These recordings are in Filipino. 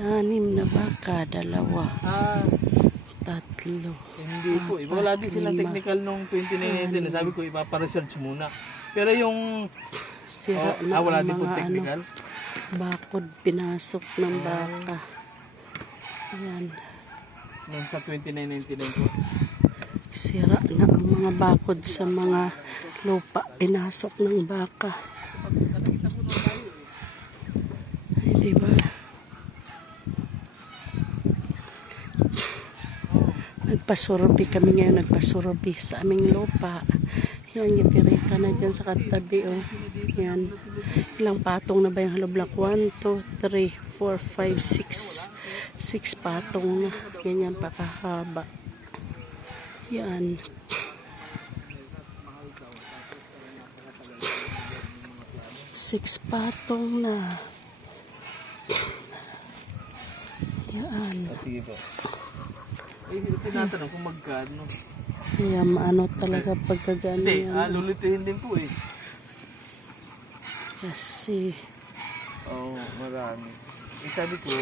Anim na baka, 2, 3. Hindi po. Wala din silang technical nung 2019. Sabi ko, ipaparesearch muna. Pero yung... Sira na wala ang din po mga technical. bakod pinasok ng baka. Ayan. Nung sa 2999 po. Sira na ang mga bakod sa mga lupa pinasok ng baka. Ay, diba? Nagpasurbi kami ngayon, nagpasurbi sa aming lupa. Yan, gitirika na dyan sa katabi, oh. Yan. Ilang patong na ba yung haloblak? 1, 2, 3, 4, 5, 6. 6 patong na. Ganyan pa kahaba. Yan. Six patong na. Yan. Sige po. Tinatanong kung magkano. Kaya maano talaga pagkagano Hindi, yan. lulutihin din po eh. Kasi, Oo, marami. Sabi ko,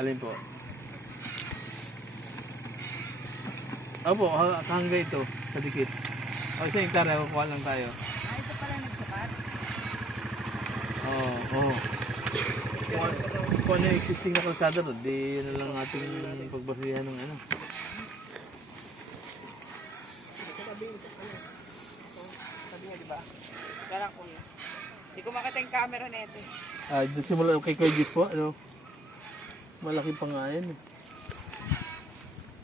alin po? Opo, hanggang ito, sa dikit. Isa yung tara, kukuha lang tayo. Ito pala nagsapat? Oo. Kung ano yung existing na kalsada doon, di na lang ating pagbasihan ng ano. Sabi niya, diba? Kaya kuya. Hindi ko makita yung camera nito. Doon simula kay Kajit po, ano? Malaki pa nga yan eh.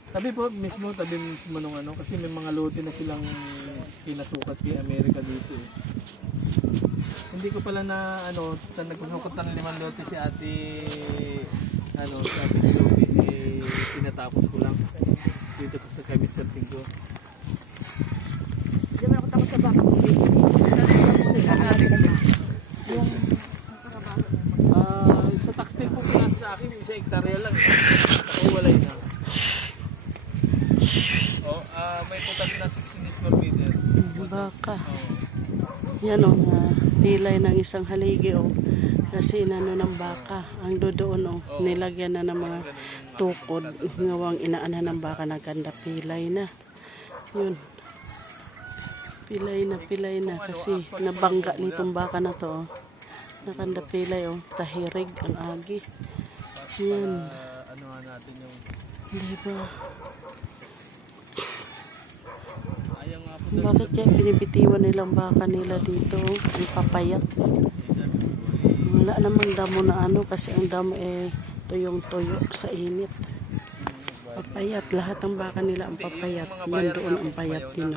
Tabi po, tabi mismo nung ano, kasi may mga lote na silang sinasukat kay Amerika dito eh. Hindi ko pala na ano, nagpasukat ng 5 lote si ate, si ate Lupi, tinatapos ko lang dito ko sa kay Mr. Cinco. Hindi mo ako tapos sa baka. Yung Sa tax din po pinasa sa akin, 1 hektarya lang eh. Ako walay na. May total na 16 square meter. baka. Yan o, pilay ng isang haligi o. Kasi inano ng baka. Ang doon o, nilagyan na ng mga tukod. Ngawang inaana ng baka, naganda pilay na. Yun. Pilay na. Kasi nabangga nitong baka na to o. Nakanda pilay o. Tahirig ang agi. Yan. Ano nga natin yung... Diba? Ayaw nga po Bakit kaya pinipitiwan nilang baka nila dito? Ang papayat. Wala namang damo na ano kasi ang damo tuyong-tuyo sa init. Papayat. Lahat ng baka nila ang papayat. Yan doon ang payat din.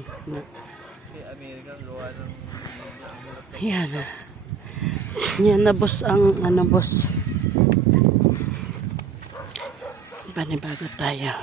American gawa ng... Yan. Yan na boss ang boss. Panibago tayo.